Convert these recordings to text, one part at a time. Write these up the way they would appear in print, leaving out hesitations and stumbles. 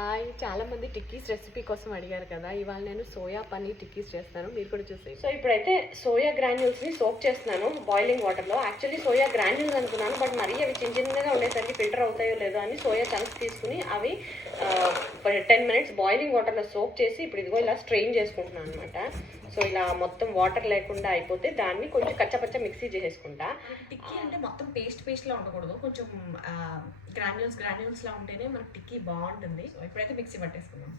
Hi, చాలామంది tikkis recipe కోసం అడిగారు కదా. ఇవాళ నేను సోయా పన్నీర్ టిక్కీస్ చేస్తాను, మీరు కూడా చూసేయండి. సో ఇప్పుడైతే సోయా గ్రాన్యూల్స్ని సోక్ చేస్తున్నాను బాయిలింగ్ వాటర్లో. యాక్చువల్లీ సోయా గ్రాన్యూల్స్ అనుకున్నాను, బట్ మరీ అవి చిన్న చిన్నగా ఉండేసరికి ఫిల్టర్ అవుతాయో లేదో అని సోయా చంక్స్ తీసుకుని అవి 10 minutes బాయిలింగ్ వాటర్లో సోక్ చేసి ఇప్పుడు ఇదిగో ఇలా స్ట్రెయిన్ చేసుకుంటున్నాను అనమాట. సో ఇలా మొత్తం వాటర్ లేకుండా అయిపోతే దాన్ని కొంచెం కచ్చపచ్చ మిక్సీ చేసేసుకుంటా. టిక్కీ అంటే మొత్తం పేస్ట్లా ఉండకూడదు, కొంచెం గ్రాన్యూల్స్లా ఉంటేనే మనకి టిక్కీ బాగుంటుంది. సో ఇప్పుడైతే మిక్సీ పట్టేసుకుందాం.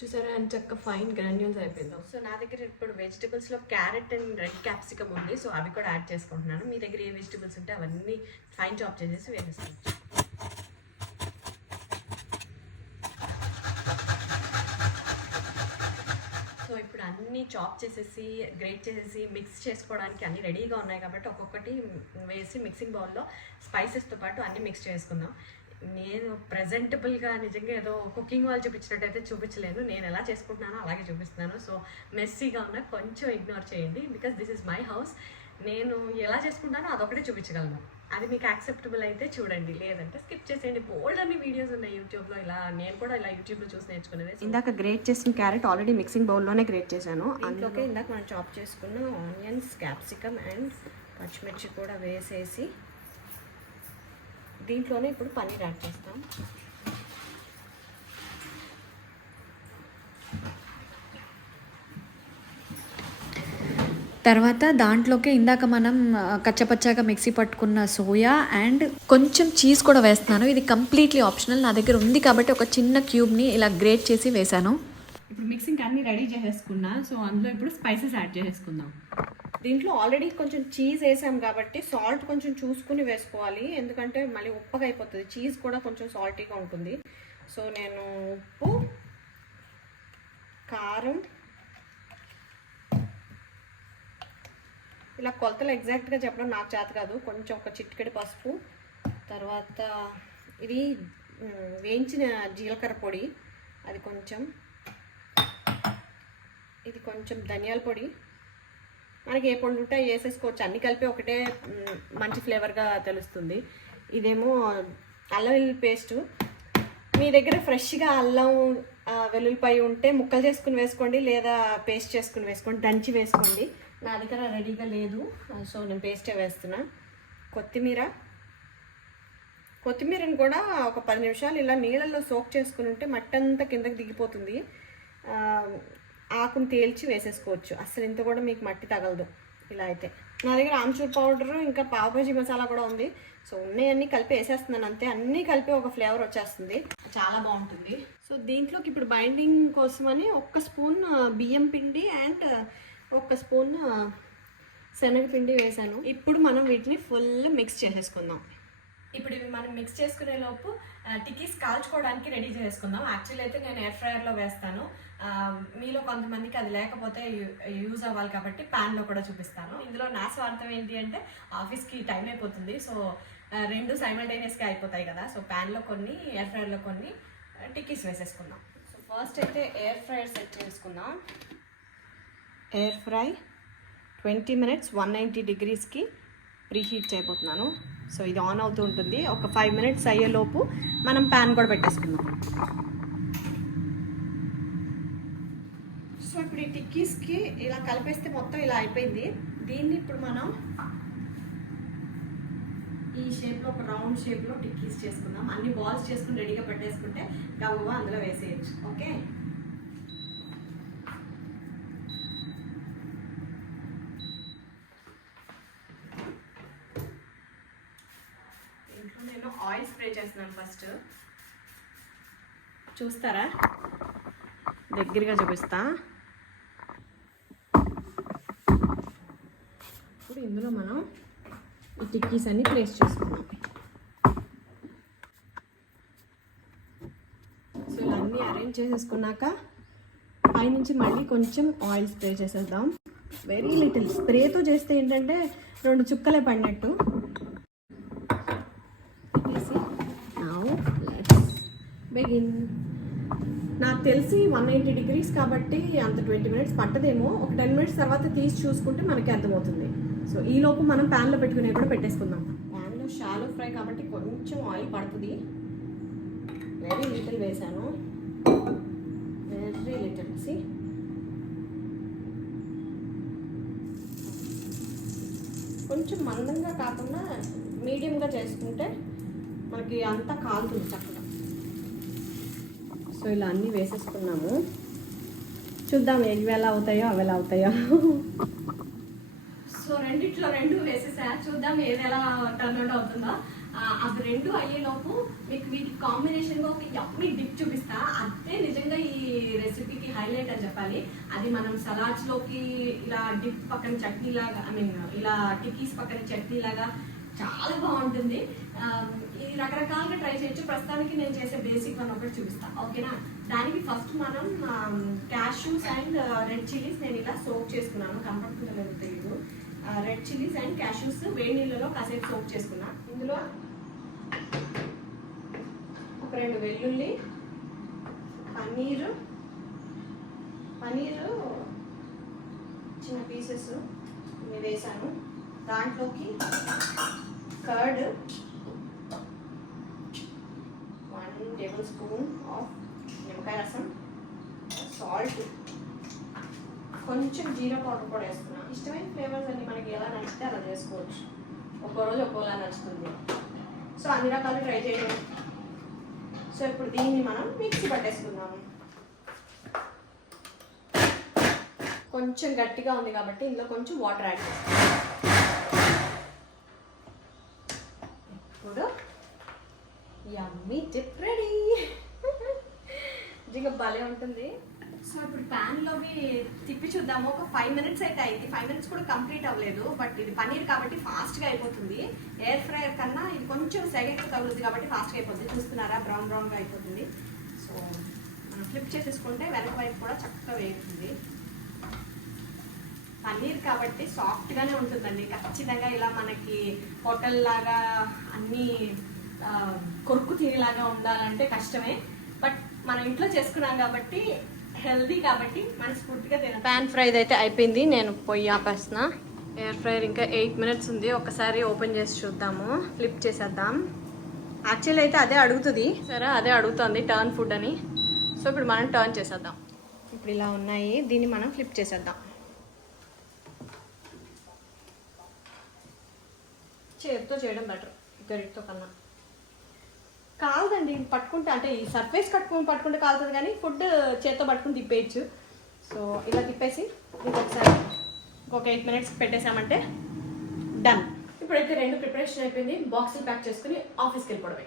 చూసారా అని చక్క ఫైన్ గ్రాన్యూల్స్ అయిపోయింది. సో నా దగ్గర ఇప్పుడు వెజిటబుల్స్లో క్యారెట్ అండ్ రెడ్ క్యాప్సికమ్ ఉంది, సో అవి కూడా యాడ్ చేసుకుంటున్నాను. మీ దగ్గర ఏ వెజిటబుల్స్ ఉంటే అవన్నీ ఫైన్ చాప్ చేసేసి వేసేస్తాను. సో ఇప్పుడు అన్నీ చాప్ చేసేసి గ్రేట్ చేసేసి మిక్స్ చేసుకోవడానికి అన్నీ రెడీగా ఉన్నాయి కాబట్టి ఒక్కొక్కటి వేసి మిక్సింగ్ బౌల్లో స్పైసెస్తో పాటు అన్నీ మిక్స్ చేసుకుందాం. నేను ప్రజెంటబుల్గా నిజంగా ఏదో కుకింగ్ వాళ్ళు చూపించినట్టయితే చూపించలేదు, నేను ఎలా చేసుకుంటున్నానో అలాగే చూపిస్తున్నాను. సో మెస్సీగా ఉన్న కొంచెం ఇగ్నోర్ చేయండి, because this is my house. నేను ఎలా చేసుకుంటానో అదొకటే చూపించగలను. అది మీకు యాక్సెప్టబుల్ అయితే చూడండి, లేదంటే స్కిప్ చేసేయండి. బోల్డ్ అన్ని వీడియోస్ ఉన్నాయి యూట్యూబ్లో. ఇలా నేను కూడా ఇలా యూట్యూబ్లో చూసి నేర్చుకునేది. ఇందాక గ్రేట్ చేసిన క్యారెట్ ఆల్రెడీ మిక్సింగ్ బౌల్లోనే గ్రేట్ చేశాను. అందులోకి ఇందాక మనం చాప్ చేసుకున్న ఆనియన్స్, క్యాప్సికమ్ అండ్ పచ్చిమిర్చి కూడా వేసేసి దీంట్లోనే ఇప్పుడు పన్నీర్ యాడ్ చేస్తాం. తర్వాత దాంట్లోకి ఇందాక మనం కచ్చపచ్చాగా మిక్సీ పట్టుకున్న సోయా అండ్ కొంచెం చీజ్ కూడా వేస్తున్నాను. ఇది కంప్లీట్లీ ఆప్షనల్, నా దగ్గర ఉంది కాబట్టి ఒక చిన్న క్యూబ్ని ఇలా గ్రేట్ చేసి వేసాను. ఇప్పుడు మిక్సింగ్ అన్ని రెడీ చేసేసుకున్నా. సో అందులో ఇప్పుడు స్పైసెస్ యాడ్ చేసేసుకుందాం. దీంట్లో ఆల్రెడీ కొంచెం చీజ్ వేసాం కాబట్టి సాల్ట్ కొంచెం చూసుకుని వేసుకోవాలి, ఎందుకంటే మళ్ళీ ఉప్పగా అయిపోతుంది. చీజ్ కూడా కొంచెం సాల్టీగా ఉంటుంది. సో నేను ఉప్పు, కారం, ఇలా కొలతలు ఎగ్జాక్ట్గా చెప్పడం నాకు చేత కాదు, కొంచెం ఒక చిటికెడు పసుపు, తర్వాత ఇది వేయించిన జీలకర్ర పొడి, అది కొంచెం, ఇది కొంచెం ధనియాల పొడి. మనకి ఏ పొడి ఉంటే వేసేసుకోవచ్చు, అన్నీ కలిపి ఒకటే మంచి ఫ్లేవర్గా తెలుస్తుంది. ఇదేమో అల్లం వెల్లుల్లి పేస్టు. మీ దగ్గర ఫ్రెష్గా అల్లం వెల్లుల్లిపాయ ఉంటే ముక్కలు చేసుకుని వేసుకోండి, లేదా పేస్ట్ చేసుకుని వేసుకోండి, దంచి వేసుకోండి. నా దగ్గర రెడీగా లేదు, సో నేను పేస్టే వేస్తున్నా. కొత్తిమీరని కూడా ఒక 10 నిమిషాలు ఇలా నీళ్ళల్లో సోక్ చేసుకుని ఉంటే మట్టి అంతా కిందకి దిగిపోతుంది. ఆకుని తేల్చి వేసేసుకోవచ్చు, అసలు ఇంత కూడా మీకు మట్టి తగలదు ఇలా అయితే. నా దగ్గర ఆమ్చూర్ పౌడరు ఇంకా పావుబాజీ మసాలా కూడా ఉంది. సో ఉన్నాయన్నీ కలిపి వేసేస్తున్నాను అంతే. అన్నీ కలిపి ఒక ఫ్లేవర్ వచ్చేస్తుంది, చాలా బాగుంటుంది. సో దీంట్లోకి ఇప్పుడు బైండింగ్ కోసమని 1 స్పూన్ బియ్యం పిండి అండ్ 1 స్పూన్ శనగపిండి వేసాను. ఇప్పుడు మనం వీటిని ఫుల్ మిక్స్ చేసేసుకుందాం. ఇప్పుడు ఇవి మనం మిక్స్ చేసుకునే లోపు టిక్కీస్ కాల్చుకోవడానికి రెడీ చేసుకుందాం. యాక్చువల్లీ అయితే నేను ఎయిర్ ఫ్రైయర్లో వేస్తాను, మీలో కొంతమందికి అది లేకపోతే యూజ్ అవ్వాలి కాబట్టి ప్యాన్లో కూడా చూపిస్తాను. ఇందులో నా స్వార్థం ఏంటి అంటే ఆఫీస్కి టైం అయిపోతుంది, సో 2 సైమల్టేనియస్గా అయిపోతాయి కదా. సో ప్యాన్లో కొన్ని, ఎయిర్ ఫ్రైయర్లో కొన్ని టిక్కీస్ వేసేసుకుందాం. సో ఫస్ట్ అయితే ఎయిర్ ఫ్రైయర్ సెట్ చేసుకుందాం. ఎయిర్ ఫ్రై 20 minutes 190 degreesకి ప్రీహీట్ చేయబోతున్నాను. సో ఇది ఆన్ అవుతూ ఉంటుంది. ఒక 5 minutes అయ్యేలోపు మనం ప్యాన్ కూడా పెట్టేసుకుందాం. సో ఇప్పుడు ఈ టిక్కీస్కి ఇలా కలిపేస్తే మొత్తం ఇలా అయిపోయింది. దీన్ని ఇప్పుడు మనం ఈ షేప్లో, ఒక రౌండ్ షేప్లో టిక్కీస్ చేసుకుందాం. అన్ని బాల్స్ చేసుకుని రెడీగా పెట్టేసుకుంటే గవ్వగా అందులో వేసేయచ్చు. ఓకే, నేను ఆయిల్ స్ప్రే చేస్తున్నాను. ఫస్ట్ చూస్తారా, దగ్గరగా చూపిస్తా. ఇప్పుడు ఇందులో మనం ఈ టిక్కీస్ అన్ని ప్లేస్ చేసుకుందాం. సో ఇలా అన్నీ అరేంజ్ చేసేసుకున్నాక పైనుంచి మళ్ళీ కొంచెం ఆయిల్ స్ప్రే చేసేద్దాం. వెరీ లిటిల్ స్ప్రేతో చేస్తే ఏంటంటే 2 చుక్కలే పడినట్టు. బిగిన్. నాకు తెలిసి 180 degrees కాబట్టి అంత 20 minutes పట్టదేమో. ఒక 10 minutes తర్వాత తీసి చూసుకుంటే మనకి అర్థమవుతుంది. సో ఈలోపు మనం ప్యాన్లో పెట్టుకునేవి కూడా పెట్టేసుకుందాం. ప్యాన్లో షాలో ఫ్రై కాబట్టి కొంచెం ఆయిల్ పడుతుంది. వెరీ లిటిల్ వేసాను, వెరీ లిటిల్. సి కొంచెం మందంగా కాకుండా మీడియంగా చేసుకుంటే మనకి అంతా కాలుతుంది చక్కగా. సో ఇలా అన్నీ వేసేసుకున్నాము. చూద్దాం ఇవి ఎలా అవుతాయో అవి ఎలా అవుతాయో. సో రెండిట్లో రెండు వేసేసా, చూద్దాం ఏది ఎలా టర్న్అవుట్ అవుతుందో. అవి రెండు అయ్యేలోపు మీకు వీటి కాంబినేషన్గా ఒక యమ్మీ డిప్ చూపిస్తా. అదే నిజంగా ఈ రెసిపీకి హైలైట్ అని చెప్పాలి. అది మనం సలాడ్స్లోకి ఇలా డిప్ పక్కన చట్నీ లాగా, ఐ మీన్ ఇలా టిక్కీస్ పక్కన చట్నీ లాగా చాలా బాగుంటుంది. ఈ రకరకాలుగా ట్రై చేయొచ్చు. ప్రస్తుతానికి నేను చేసే బేసిక్ వన్ ఒకటి చూపిస్తాను, ఓకేనా? దానికి ఫస్ట్ మనం క్యాష్యూస్ అండ్ రెడ్ చిల్లీస్ నేను ఇలా సోక్ చేసుకున్నాను. కనపడుతుందో లేదో తెలియదు. రెడ్ చిల్లీస్ అండ్ క్యాష్యూస్ వేడి నీళ్ళలో కాసేపు సోక్ చేసుకున్నా. ఇందులో ఒక 2 వెల్లుల్లి, పన్నీరు చిన్న పీసెస్ ఇవి వేసాను. దాంట్లోకి కర్డ్ 1 టేబుల్ స్పూన్ ఆఫ్ నిమ్మకాయ రసం, సాల్ట్, కొంచెం జీరా పౌడర్ కూడా వేసుకున్నాను. ఇష్టమైన ఫ్లేవర్స్ అన్ని మనకి ఎలా నచ్చితే అలా చేసుకోవచ్చు. ఒక్కో రోజు ఒక్కోలా నచ్చుతుంది. సో అన్ని రకాలు ట్రై చేయడం. సో ఇప్పుడు దీన్ని మనం మిక్సీ పట్టేసుకుందాము. కొంచెం గట్టిగా ఉంది కాబట్టి ఇందులో కొంచెం వాటర్ యాడ్ చేస్తాం. ఇప్పుడు యమ్మీ డిప్ రెడీ. నిజంగా భలే ఉంటుంది. సో ఇప్పుడు ప్యాన్లోకి తిప్పి చూద్దాము. ఒక 5 మినిట్స్ అయితే అయింది. 5 మినిట్స్ కూడా కంప్లీట్ అవ్వలేదు, బట్ ఇది పన్నీర్ కాబట్టి ఫాస్ట్గా అయిపోతుంది. ఎయిర్ ఫ్రైయర్ కన్నా ఇది కొంచెం సెగెక్ట్ తగులుతుంది కాబట్టి ఫాస్ట్గా అయిపోతుంది. చూస్తున్నారా, బ్రౌన్గా అయిపోతుంది. సో మనం ఫ్లిప్ చేసేసుకుంటే వెనక వైపు కూడా చక్కగా వేగుతుంది. పన్నీర్ కాబట్టి సాఫ్ట్గానే ఉంటుందండి. ఖచ్చితంగా ఇలా మనకి హోటల్ లాగా అన్నీ కొరుకు తీరేలాగా ఉండాలంటే కష్టమే. బట్ మనం ఇంట్లో చేసుకున్నాం కాబట్టి హెల్దీ కాబట్టి మనస్ఫూర్తిగా తినాలి. ప్యాన్ ఫ్రైది అయితే అయిపోయింది. నేను పొయ్యి ఆపేస్తున్నా. ఎయిర్ ఫ్రైయర్ ఇంకా 8 మినిట్స్ ఉంది. ఒకసారి ఓపెన్ చేసి చూద్దాము. ఫ్లిప్ చేసేద్దాం. యాక్చువల్లీ అయితే అదే అడుగుతుంది, సరే అదే అడుగుతుంది టర్న్ ఫుడ్ అని. సో ఇప్పుడు మనం టర్న్ చేసేద్దాం. ఇప్పుడు ఇలా ఉన్నాయి, దీన్ని మనం ఫ్లిప్ చేసేద్దాం. చేతితో చేయడం బెటర్ గరిటతో కన్నా. కాలదండి పట్టుకుంటే, అంటే ఈ సర్ఫేస్ పట్టుకుంటే కాలుతుంది, కానీ ఫుడ్ చేత్తో పట్టుకుని తిప్పేయచ్చు. సో ఇలా తిప్పేసి ఇంకొకసారి ఒక 8 మినిట్స్ పెట్టేసామంటే డన్. ఇప్పుడైతే 2 ప్రిపరేషన్ అయిపోయింది. బాక్సులు ప్యాక్ చేసుకుని ఆఫీస్కి వెళ్ళిపోవడమే.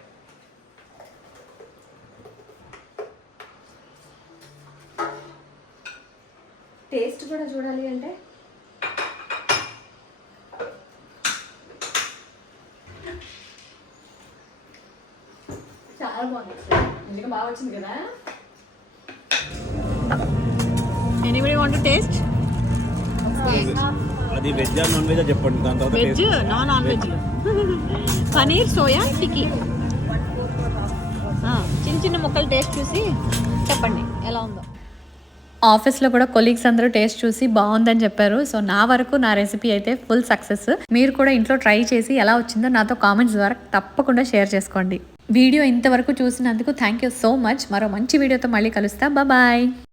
టేస్ట్ కూడా చూడాలి అంటే చాలా బాగుంది. నిజంగా బాగా వచ్చింది కదా. Anybody want to taste? అది వెజ్ ఆ నాన్ వెజ్ చెప్పండి. దాని తర్వాత veg, non veg. Paneer soya tikki. చిన్న చిన్న ముక్కలు టేస్ట్ చూసి చెప్పండి ఎలా ఉందో. ఆఫీస్లో కూడా కొలీగ్స్ అందరూ టేస్ట్ చూసి బాగుందని చెప్పారు. సో నా వరకు నా రెసిపీ అయితే ఫుల్ సక్సెస్. మీరు కూడా ఇంట్లో ట్రై చేసి ఎలా వచ్చిందో నాతో కామెంట్స్ ద్వారా తప్పకుండా షేర్ చేసుకోండి. వీడియో ఇంతవరకు చూసినందుకు థ్యాంక్ యూ సో మచ్. మరో మంచి వీడియోతో మళ్ళీ కలుస్తా. బాయ్.